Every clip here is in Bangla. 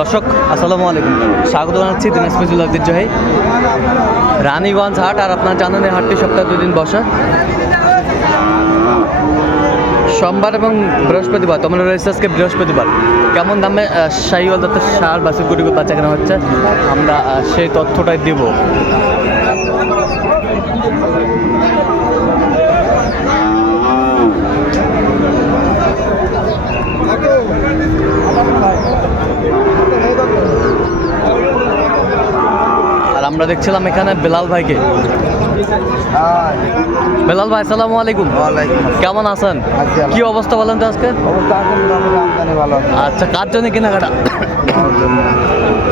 দর্শক, আসসালামু আলাইকুম। স্বাগত জানাচ্ছি দিনাজপুর জেলা ঐতিহ্যবাহী রানীগঞ্জ হাট আর আপনার এই হাটটি সপ্তাহে দুদিন বসা। সোমবার এবং বৃহস্পতিবার, তোমার রয়েছে আজকে বৃহস্পতিবার। কেমন দামে শাহী দত্তের সার বাসি কোটি বাচ্চা কেনা হচ্ছে? আমরা সেই তথ্যটাই দিব। আমরা দেখছিলাম এখানে বেলাল ভাইকে। বেলাল ভাই আসসালামু আলাইকুম। কেমন আছেন? কি অবস্থা বলেন তো আজকে? আচ্ছা কার জন্য কেনাকাটা?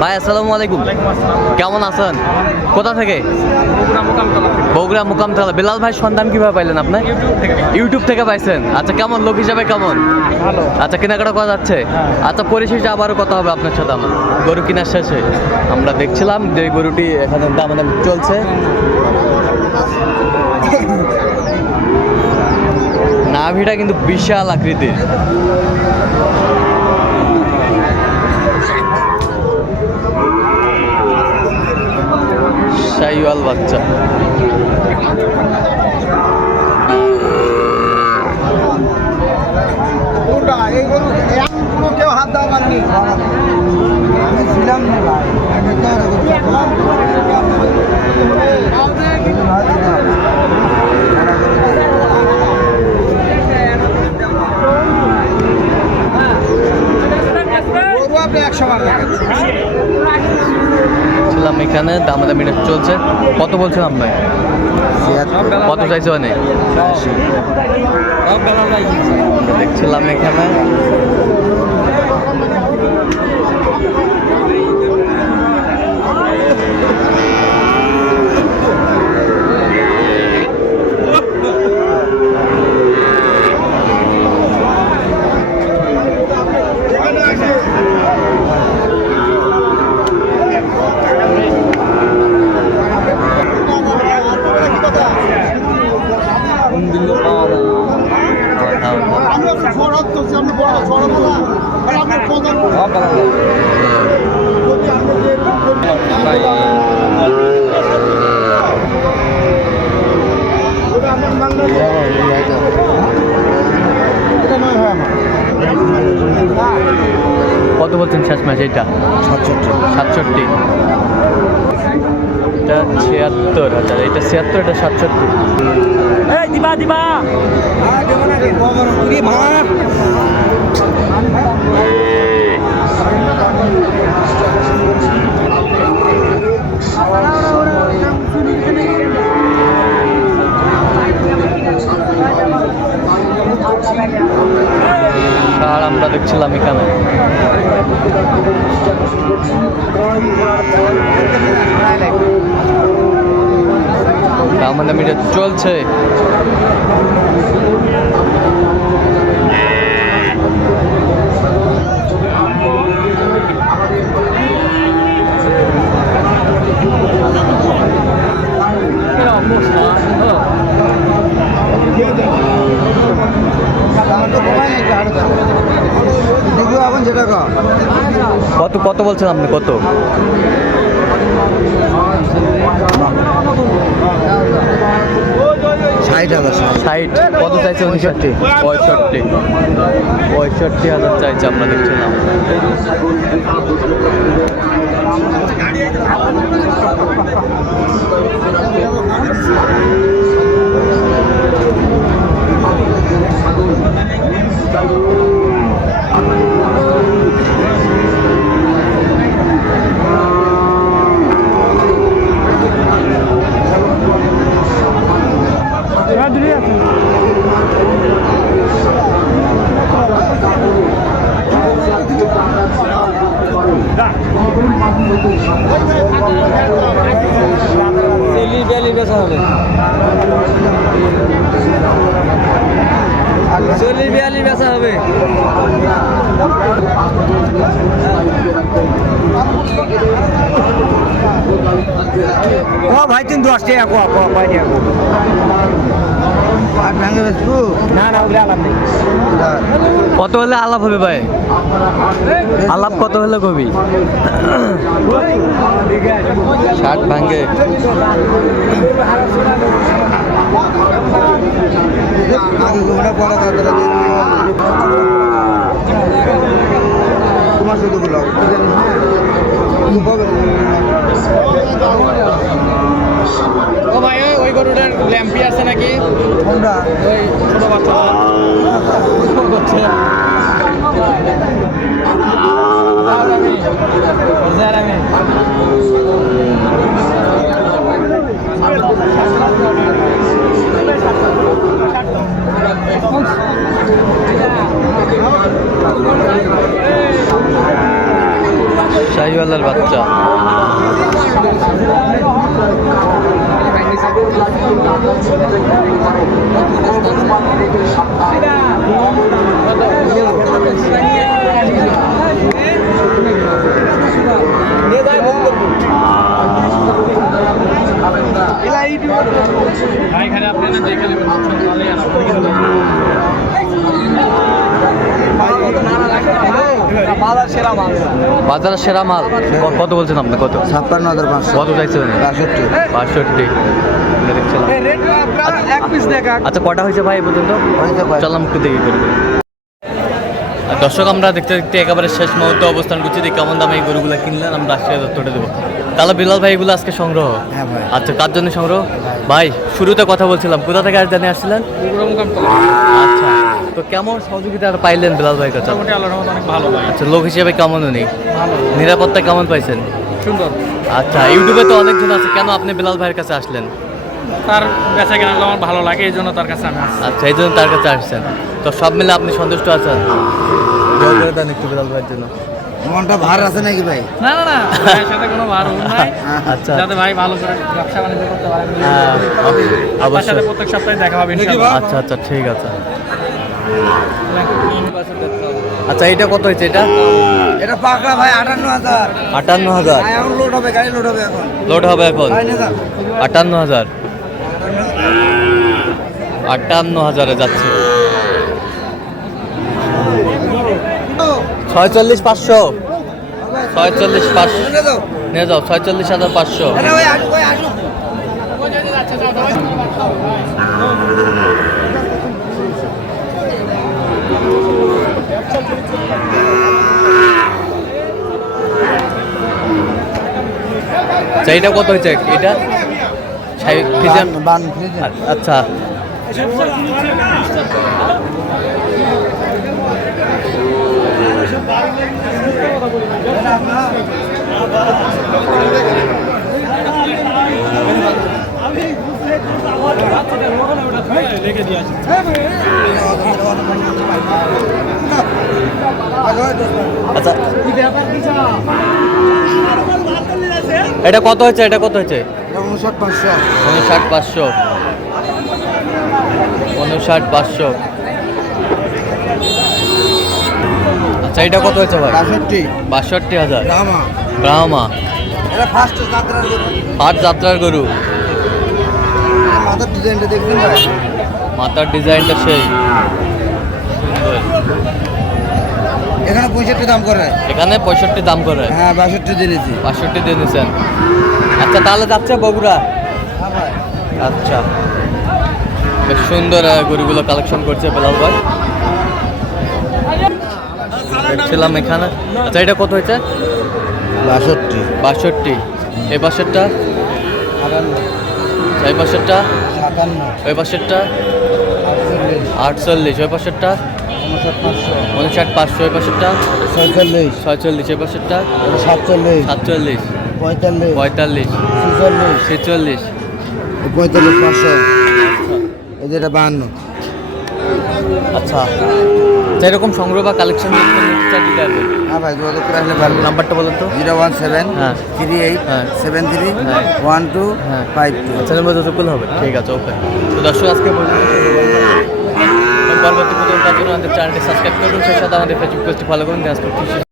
ভাই আসসালামু আলাইকুম। কেমন আছেন? কোথা থেকে? বগুড়া মুকামতলা। বেলাল ভাই সন্ধান কীভাবে পাইলেন আপনি? ইউটিউব থেকে পাইছেন। আচ্ছা কেমন? লোক হিসাবে কেমন? ভালো। আচ্ছা কেনাকাটা করা যাচ্ছে? আচ্ছা পরিশেষে আবারও কথা হবে আপনার সাথে আমার। গরু কেনার শেষে। আমরা দেখছিলাম যে গরুটি এখানে দাম চলছে। নাভিটা কিন্তু বিশাল আকৃতির। শাইওয়াল বাচ্চা। কেউ হাত দেওয়া পারেনি। ছিলাম না ভাই আমি তো আর করছি। গরু আপনি একশো বার রাখেন এখানে চলছে। কত বলছেন ভাই? কত চাইছে মানে? দেখছিলাম এখানে আমরা শরৎ তো আমরা বড় শরৎ না আর আপনার প্রধান এটা নয় হয় আমার কত বলছেন শেষ ম্যাচ এটা সাতষট্টি। সাতষট্টি। এটা ছিয়াত্তর হাজার এটা ছিয়াত্তর এটা সাতষট্টি। এই দিবা দিবা। আর আমরা দেখছিলাম এখানে আমাদের মিডিয়া চলছে। কত কত বলছেন আপনি? কত? ষাট হাজার। ষাট। কত চাইছে উনষাটটি পঁয়ষট্টি। পঁয়ষট্টি। হাজার চাইছে আমরা দেখছিলাম। তেলি বেলি বেচা হবে চল্লিশ বিয়াল্লিশ বেচা হবে ও ভাই তিন দশ টাকা কো কো কয় টাকা কো আর ভেঙে বেচবো না না ওগুলো আলাপ নেই। কত হলে আলাপ হবে ভাই? আলাপ কত হলে কবি? ষাট ভাঙ্গে তোমার শুধু ও ভাই ওই- গরুটার ল্যাম্পি আছে নাকি? ওই ছোট বাচ্চা। করছে বাচ্চা ভাই এখানে আপনি না দেখে নেবেন বলবেন। বাজারের সেরা মাল। কত বলছেন আপনি? কত? ছাপ্পান্ন হাজার পাঁচশো। কত চাইছেন বাষট্টি। বাষট্টি। দেখছিলাম। এক পিস দেখা আচ্ছা কটা হয়েছে ভাই পর্যন্ত? চললাম একটু দেখি করে। দর্শক আমরা দেখতে দেখতে একেবারে শেষ মুহূর্তে অবস্থান করছি। যে কেমন দামে এই গরুগুলো কিনলেন। আমরা রাষ্ট্রীয় দত্তটা দেবো। তাহলে বিলাল ভাই এগুলো আজকে সংগ্রহ? হ্যাঁ ভাই। আচ্ছা কার জন্য সংগ্রহ? ভাই শুরুতে কথা বলছিলাম। কোথা থেকে আর জানিয়ে আসছিলেন? আচ্ছা। তো কেমন সহযোগিতা আর পাইলেন বিলাল ভাই কাছে? মোটামুটি আল্লাহর রহমতে অনেক ভালো ভাই। আচ্ছা লোক হিসেবে কেমন উনি? ভালো। নিরাপত্তা কেমন পাইছেন? সুন্দর। আচ্ছা ইউটিউবে তো অনেকজন আছে কেন আপনি বিলাল ভাইয়ের কাছে আসলেন? তার বেচা কেনা আমার ভালো লাগে এই জন্য তার কাছে আমি আচ্ছা এই জন্য তার কাছে আসছেন। তো সব মিলে আপনি সন্তুষ্ট আছেন? দোয়া করে দেন একটু বিলাল ভাইয়ের জন্য। মনটা ভার আছে নাকি ভাই? না না না সাথে কোনো ভার নাই। আচ্ছা। যাতে ভাই ভালো করে ব্যবসা বাণিজ্য করতে পারে। হ্যাঁ, আপনার সাথে প্রত্যেক সপ্তাহে দেখা হবে ইনশাআল্লাহ। আচ্ছা আচ্ছা ঠিক আছে। আচ্ছা এটা কত হয়েছে এটা? এটা পাকড়া ভাই আটান্ন হাজার। আটান্ন হাজার। এখন লোড হবে গাড়ি লোড হবে এখন। লোড হবে এখন। আটান্ন হাজার? আটান্ন হাজারে। যাচ্ছে। ছয়চল্লিশ পাঁচশো। ছয়চল্লিশ পাঁচশো নিয়ে যাও। নিয়ে যাও ছয়চল্লিশ হাজার পাঁচশো এনে ভাই আসুক ভাই আসুক আচ্ছা এটা কত হয়েছে? এটা। আচ্ছা। আচ্ছা। এটা কত হয়েছে? এটা কত উনষাট পাঁচশো। উনষাট পাঁচশো। উনষাট পাঁচশো। আচ্ছা এটা কত হয়েছে ভাই? বাষট্টি। বাষট্টি হাজার। রামা ব্রাহ্মা। ফার্স্ট যাত্রার গরু। মাথার ডিজাইনটা দেখবেন মাথার ডিজাইনটা সেই। এখানে পঁয়ষট্টি দাম করে। এখানে পঁয়ষট্টি দাম করে। হ্যাঁ বাষট্টি দিয়েছি বাষট্টি দিয়ে আচ্ছা তাহলে যাচ্ছে বগুড়া? হ্যাঁ আচ্ছা। বেশ সুন্দর গরুগুলো কালেকশন করছে বেলাল ভাই। দেখছিলাম এখানে। আচ্ছা এটা কত হয়েছে? বাষট্টি। বাষট্টি। এই পাশেরটা? এই সাতান্ন। ওই পাশেরটা? আটচল্লিশ। ওই পাশেরটা? উনষাট পাঁচশো। ওই পাশেরটা ছয়চল্লিশ। ছয়চল্লিশ ওই পাশেরটা সাতচল্লিশ। সাতচল্লিশ। পঁয়তাল্লিশ। পঁয়তাল্লিশ। ছিচল্লিশ। ছেচল্লিশ। পঁয়তাল্লিশ পাঁচশো। যেটা বাহান্ন। আচ্ছা। আচ্ছা, এরকম সংগ্রহ বা কালেকশন হ্যাঁ ভাই যোগাযোগ করে আসলে পারব নাম্বারটা বলুন তো। জিরো ওয়ান সেভেন হ্যাঁ। থ্রি এইট হ্যাঁ। সেভেন থ্রি হ্যাঁ। ওয়ান টু হ্যাঁ। Five two. চ্যানেল মধ্যে যতগুলো হবে। ঠিক আছে ওকে তো দর্শক আজকে পরবর্তী পর্যন্ত তার জন্য আমাদের চ্যানেলটি সাবস্ক্রাইব করুন সাথে আমাদের ফেসবুক পেজটি ফলো করুন